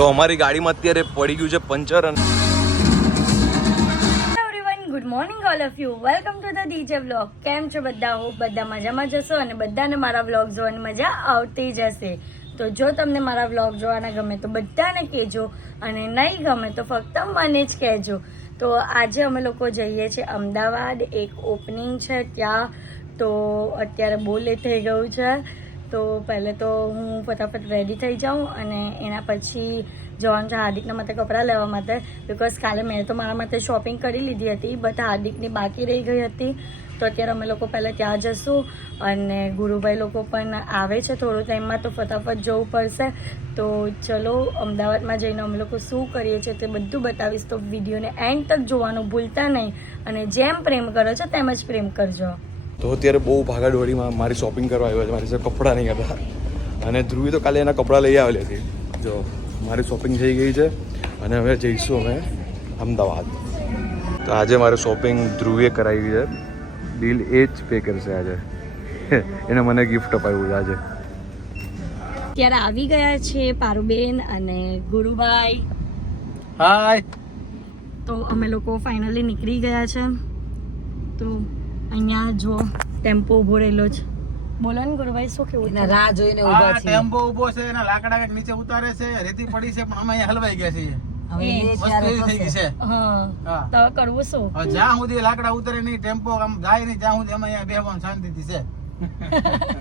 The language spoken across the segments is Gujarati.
તો અમારી ગાડીમાં અત્યારે પડી ગયું છે પંચર. અને good morning all of you, welcome to the DJ vlog. કેમ છો બધા? હોપ બધા મજામાં જશો અને બધાને મારા વ્લોગ જોવાની મજા આવતી જ હશે. તો જો તમને મારા વ્લોગ જોવાના ગમે તો બધાને કહેજો, અને નહીં ગમે તો ફક્ત મને જ કહેજો. તો આજે અમે લોકો જઈએ છીએ અમદાવાદ, એક ઓપનિંગ છે ત્યાં. તો અત્યારે બહુ લેટ થઈ ગયું છે, તો પહેલે તો હું ફટાફટ રેડી થઈ જાઉં અને એના પછી જવાનું છે હાર્દિકના માટે કપડાં લેવા માટે. બિકોઝ કાલે મેં તો મારા માટે શોપિંગ કરી લીધી હતી, બટ હાર્દિકની બાકી રહી ગઈ હતી. તો અત્યારે અમે લોકો પહેલાં ત્યાં જઈશું અને ગુરુભાઈ લોકો પણ આવે છે થોડું ટાઈમમાં, તો ફટાફટ જવું પડશે. તો ચલો અમદાવાદમાં જઈને અમે લોકો શું કરીએ છીએ તે બધું બતાવીશ. તો વિડીયોને એન્ડ તક જોવાનું ભૂલતા નહીં, અને જેમ પ્રેમ કરો છો તેમ જ પ્રેમ કરજો. તો અત્યારે બહુ ભાગાદોડીમાં મારી શોપિંગ કરવા આવ્યો છે. મારી સાથે કપડાં નહીં હતા, અને ધ્રુવી તો કાલે એના કપડાં લઈ આવેલી હતી. જો મારી શોપિંગ થઈ ગઈ છે અને હવે જઈશું અમે અમદાવાદ. તો આજે મારે શોપિંગ ધ્રુવીએ કરાવી છે, બિલ એ જ પે કરશે આજે. એને મને ગિફ્ટ અપાવ્યું છે આજે. ત્યારે આવી ગયા છે પારુબેન અને ગુરુભાઈ. હાય. તો અમે લોકો ફાઇનલી નીકળી ગયા છે. તો અહીંયા જો ટેમ્પો ઉભો રહેલો છે. બોલો ને ગુરુભાઈ, શું કેવું? રાહ જોઈને ઊભા છે. ટેમ્પો ઉભો છે, એના લાકડા નીચે ઉતારે છે, રેતી પડી છે, પણ અમે અહીંયા હલવાઈ ગયા છીએ. હવે એ મસ્ત ત્યારે એવી થઈ ગઈ છે. હા, તો હવે કરવું શું? હવે જ્યાં સુધી લાકડા ઉતરે નહીં, ટેમ્પો આમ જાય નહીં, ત્યાં સુધી અમે અહીંયા બેહવાનું શાંતિથી છે.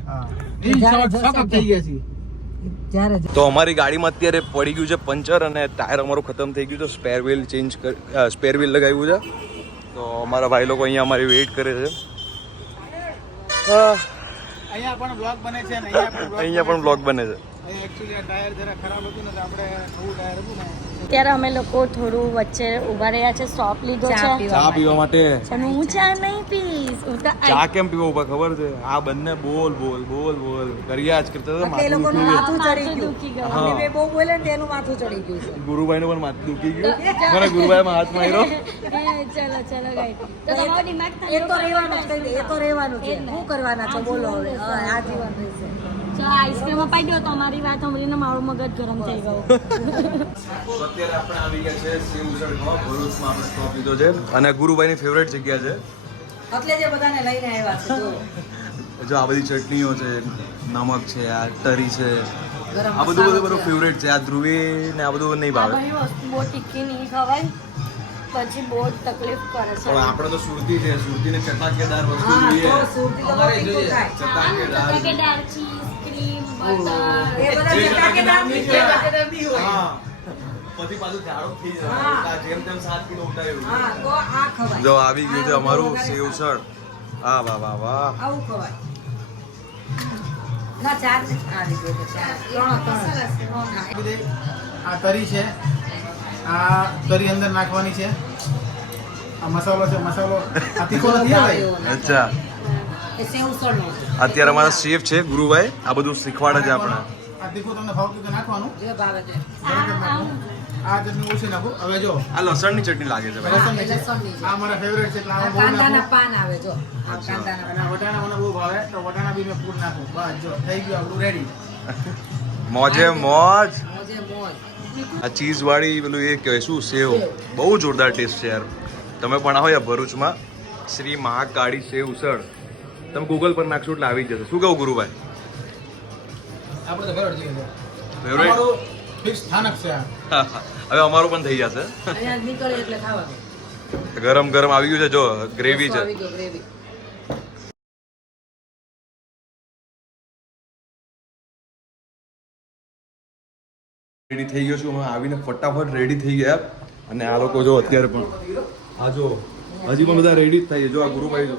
હા. ઈ સખત થઈ ગયા છીએ. જ્યારે તો અમારી ગાડીમાં અત્યારે પડી ગયું છે પંચર, અને ટાયર અમારું ખતમ થઈ ગયું. તો સ્પેર વ્હીલ લગાવ્યું છે. તો અમારા ભાઈ લોકો અહીંયા અમારી વેઇટ કરે છે. અહીંયા પણ બ્લોગ બને છે, અને અહીંયા પણ બ્લોગ બને છે. એકચ્યુઅલી આ ટાયર જરા ખરાબ હતું ને, તો આપણે નવું ટાયર હતું ને. ત્યારે અમે લોકો થોડું વચ્ચે ઉભા રહ્યા છે, સ્ટોપ લીધો છે. ચા પીવા માટે. અને હું ચા નહીં પીશ, હું તો ચા કેમ પીવો ઉભા ખબર છે? આ બંને બોલ કર્યા જ કરતા હતા. એ લોકોનું માથું ચડી ગયું. દુખી ગયું. હા. અમે બે બહુ બોલે ને તેનું માથું ચડી ગયું છે. ગુરુભાઈ નું પણ માથું દુખી ગયું. મને ગુરુભાઈ હાથ માર્યો. ચલો ચલો ગાઈ. તો તમારો દિમાગ એ તો રહેવાનું જ છે, એ તો રહેવાનું છે. શું કરવાના છો બોલો હવે? હા, આ જીવન રહેશે. ચલો આઈસ્ક્રીમ અપાઈ દો. તમારી વાત સાંભળીને મારું મગજ ગરમ થઈ ગયું. અત્યારે આપણે આવી ગયા છે શિવસર ભરૂચમાં. આપણે સ્ટોપ લીધો છે, અને ગુરુભાઈની ફેવરેટ જગ્યા છે. એટલે જે બધાને લઈને આવ્યા છે જો. જો આ બધી ચટણીઓ છે, નમક છે, આ તરી છે, ગરમ આ બધું મસાલો બધું ફેવરેટ છે. આ ધ્રુવી ને આ બધું નહીં આ ભાવે. બધી વસ્તુ બહુ તીખી નહીં ખવાય, પછી બહુ તકલીફ કરે છે. પણ આપણે તો સુરતી છે, સુરતીને ચટાકેદાર વસ્તુ હા, જોઈએ. તો સુરતી લોકો અમારે તીખું જોઈએ. ખાય. ચટાકેદાર. Cheese, cream, butter. એ બધા ચટાકેદાર નહીં કહેવાય. હા. પછી પાછું જાડો થઈ હા. જાય. જેમ તેમ 7 કિલો ઉઠાયું. હા, તો આ ખવાય. જો આવી ગયું છે અમારું સેવસળ. આ વાહ વાહ વાહ. આવું ખવાય. ના, ચાર ને આવી ગયો છે, ચાર. ત્રણ. આ તરી છે, આ તરી અંદર નાખવાની છે. આ મસાલો છે, મસાલો આ તીખો નથી આવે. અચ્છા, એ સેવસળનો છે. અત્યારે અમારા શેફ છે ગુરુભાઈ, આ બધું શીખવાડે છે આપણે. આ તીખું તમને ભાવતું તો નાખવાનું. જે ભાવે છે. આ ચટણી ઓછી નાખું. હવે જો આ લસણની ચટણી લાગે છે ભાઈ. લસણની છે. લસણની છે. આ મારા ફેવરેટ છે, એટલે આ આ બહુ કાંદાના નાખું. પાન આવે જો. આ અચ્છા. કાંદાના અને આ વટાણા મને બહુ ભાવે, તો વટાણા બી મેં ફૂડ નાખું. બસ જો થઈ ગયું આપણું રેડી. મોજે મોજ. મોજે મોજ. આ ચીઝ વાળી પેલું એ કહેવાય શું, સેવ. બહુ જોરદાર ટેસ્ટ છે યાર. તમે પણ આવો યાર ભરૂચમાં, શ્રી મહાકાળી સેવ ઉસળ. તમે ગૂગલ પર નાખશો એટલે આવી જશે. શું કહું ગુરુભાઈ? આપણે તો ફેવરેટ છે. ફેવરેટ. અમારું ફિક્સ સ્થાનક છે આ. હવે અમારું પણ થઈ જશે. અહીંયા નીકળે એટલે ખાવાનું. ગરમ ગરમ આવી ગયું છે. જો ગ્રેવી છે. આવી ગયો ગ્રેવી. રેડી થઈ ગયો છું. અમે આવીને ફટાફટ રેડી થઈ ગયા, અને આ લોકો જો અત્યારે પણ આ જો હજી પણ બધા રેડી જ થાય છે. જો આ ગુરુભાઈ જો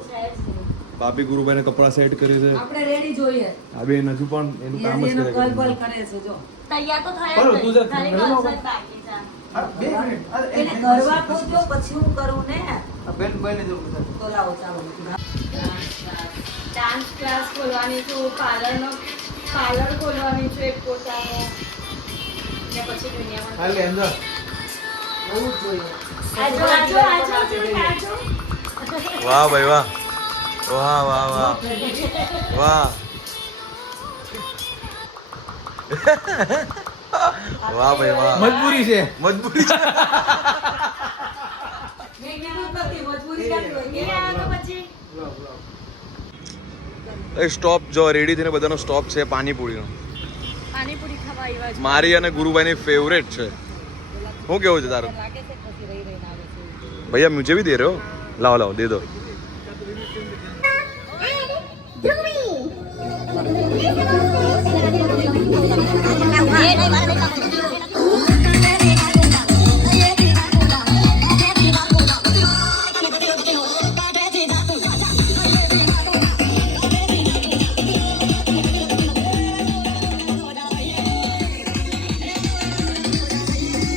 ભાભી ગુરુભાઈને કપડાં સેટ કરે છે. આપણે રેડી જોઈએ. આ બેન હજુ પણ એનું કામ જ એનો કરે કલબલ છે. કરે છે જો. તૈયાર તો થયા બરોબર, જ તું નહીં. જા, ખાલી તું બસ જા. જ બાકી છે. બે મિનિટ. એને કરવા તો જો, પછી હું કરું ને. બેન બને જવું બધા. તો લાવો ચાલો. ડાન્સ ક્લાસ ખોલવાની છું, પાર્લર ખોલવાની છું એક પોતાનો, ને પછી દુનિયામાં ખાલી અંદર હોવું જ જોઈએ. આજો વાહ ભાઈ વાહ. વાહ વાહ વાહ વાહ. વાહ ભાઈ વાહ, મજબૂરી છે. મજબૂરી છે. સ્ટોપ જો રેડી થઈને બધાનો સ્ટોપ છે પાણીપુરીનો. પાણીપુરી ખાવા આવ્યા છે. મારી અને ગુરુભાઈની ફેવરેટ છે. શું કેવું છે તારું? भैया मुझे भी दे रहे हो? लाओ लाओ दे दो.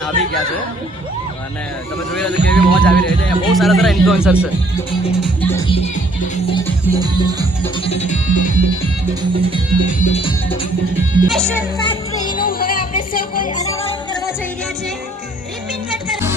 આવી ગયા છે અને તમે જોઈ રહ્યા છો કેવી મોજ આવી રહી છે. અહીંયા બહુ સારા સારા ઇન્ફ્લુએન્સર છે. હવે આપણે સૌ કોઈ અનાવરણ કરવા જઈ રહ્યા છે. રિપીટ કટ કરો.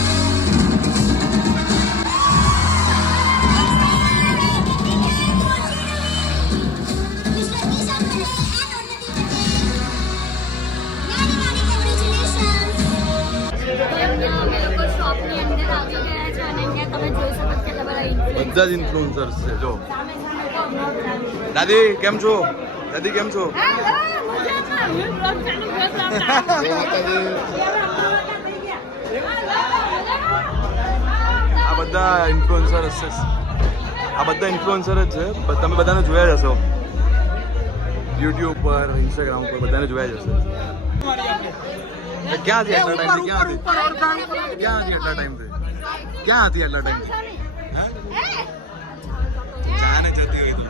બધા જ ઇન્ફ્લુએન્સર્સ છે જો. દાદી કેમ છો? દાદી કેમ છો? આ બધા ઇન્ફ્લુએન્સર છે. આ બધા ઇન્ફ્લુએન્સર જ છે. તમે બધાને જોયા જ હશો યુટ્યુબ પર, ઇન્સ્ટાગ્રામ પર, બધાને જોયા જ હશે. ક્યાં હતી એટલા ટાઈમથી? ક્યાં હતી એટલા ટાઈમથી? ક્યાં હતી એટલા ટાઈમથી? જાને જતી હોય તો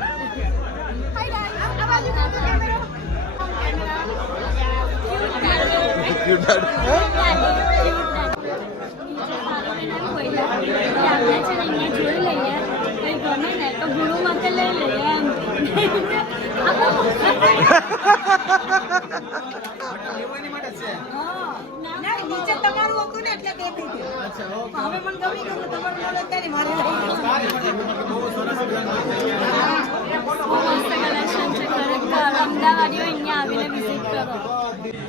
લેવાની માટે છે. નીચે તમારું હતું ને એટલે કહેતી હતી. હવે મને ગમી ગયું કે તમારું knowledge કરી મારે બહુ સરસ brand છે.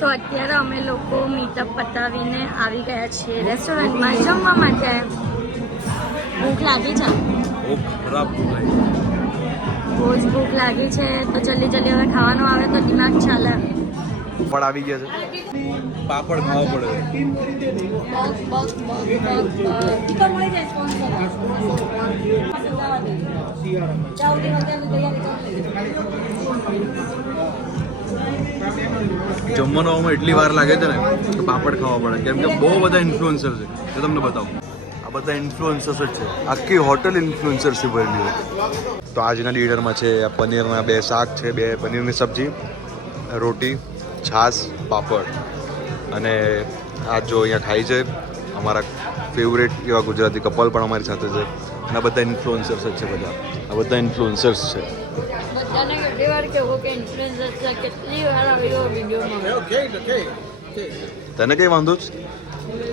તો અત્યારે અમે લોકો મીટઅપ પતાવીને આવી ગયા છીએ રેસ્ટોરન્ટમાં જમવા માટે. ભૂખ લાગી છે, ખરાબ બહુ જ ભૂખ લાગી છે. તો જલ્દી જલ્દી હવે ખાવાનું આવે તો દિમાગ ચાલે. પાપડ આવી ગયા છે. પાપડ ખાવો પડે. જમવામાં એટલી વાર લાગે છે ને કે પાપડ ખાવા પડે, કેમ કે બહુ બધા ઇન્ફ્લુએન્સર છે. તો તમને બતાવું, આ બધા ઇન્ફ્લુએન્સર્સ જ છે. આખી હોટલ ઇન્ફ્લુએન્સર્સથી ભરેલી હોય. તો આજના ડિનરમાં છે આ પનીરના 2 શાક છે, 2 પનીરની સબ્જી, રોટી, છાશ, પાપડ. અને આ જો અહીંયા ખાઈ છે અમારા ફેવરેટ એવા ગુજરાતી કપલ પણ અમારી સાથે છે. અને આ બધા ઇન્ફ્લુએન્સર્સ જ છે. બધા આ બધા ઇન્ફ્લુએન્સર્સ છે. બધાને કેટલી વાર કહેવું કે ઇન્ફ્લુએન્સર છે, કેટલી વાર આવ્યો વિડીયોમાં. Okay okay. તને કઈ વાંધો જ?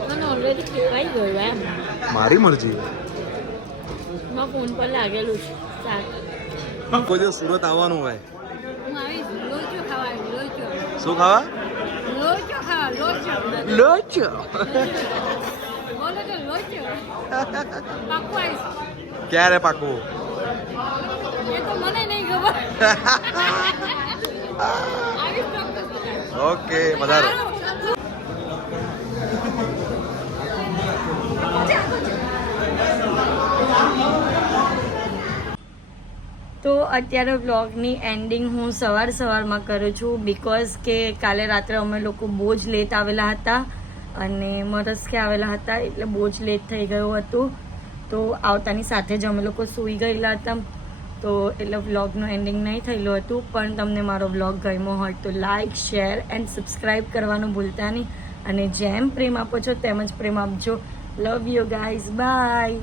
મને ઓલરેડી કહેવાય ગયું એમ. મારી મરજી. મારા ફોન પર લાગેલું છે. કોઈ દિવસ સુરત આવવાનું હોય. હું આવીશ લોચો ખાવા. લોચો શું ખાવા? લોચો ખાવા. લોચો લોચો. બોલો તો લોચો પાકું આવીશ. ક્યારે પાકું? એ તો મને નહીં ખબર. આવીશ ચોક્કસ. ઓકે વધારો. તો અત્યારે વ્લોગની એન્ડિંગ હું સવારમાં કરું છું, બિકોઝ કે કાલે રાત્રે અમે લોકો બહુ જ લેટ આવેલા હતા અને મરસ્કે આવેલા હતા, એટલે બહુ જ લેટ થઈ ગયું હતું. તો આવતાની સાથે જ અમે લોકો સૂઈ ગયેલા હતા. તો એટલે વ્લોગનું એન્ડિંગ નહીં થયેલું હતું. પણ તમને મારો વ્લોગ ગમ્યો હોય તો લાઇક, શેર એન્ડ સબસ્ક્રાઈબ કરવાનું ભૂલતા નહીં. અને જેમ પ્રેમ આપો છો તેમ જ પ્રેમ આપજો. Love you guys, by.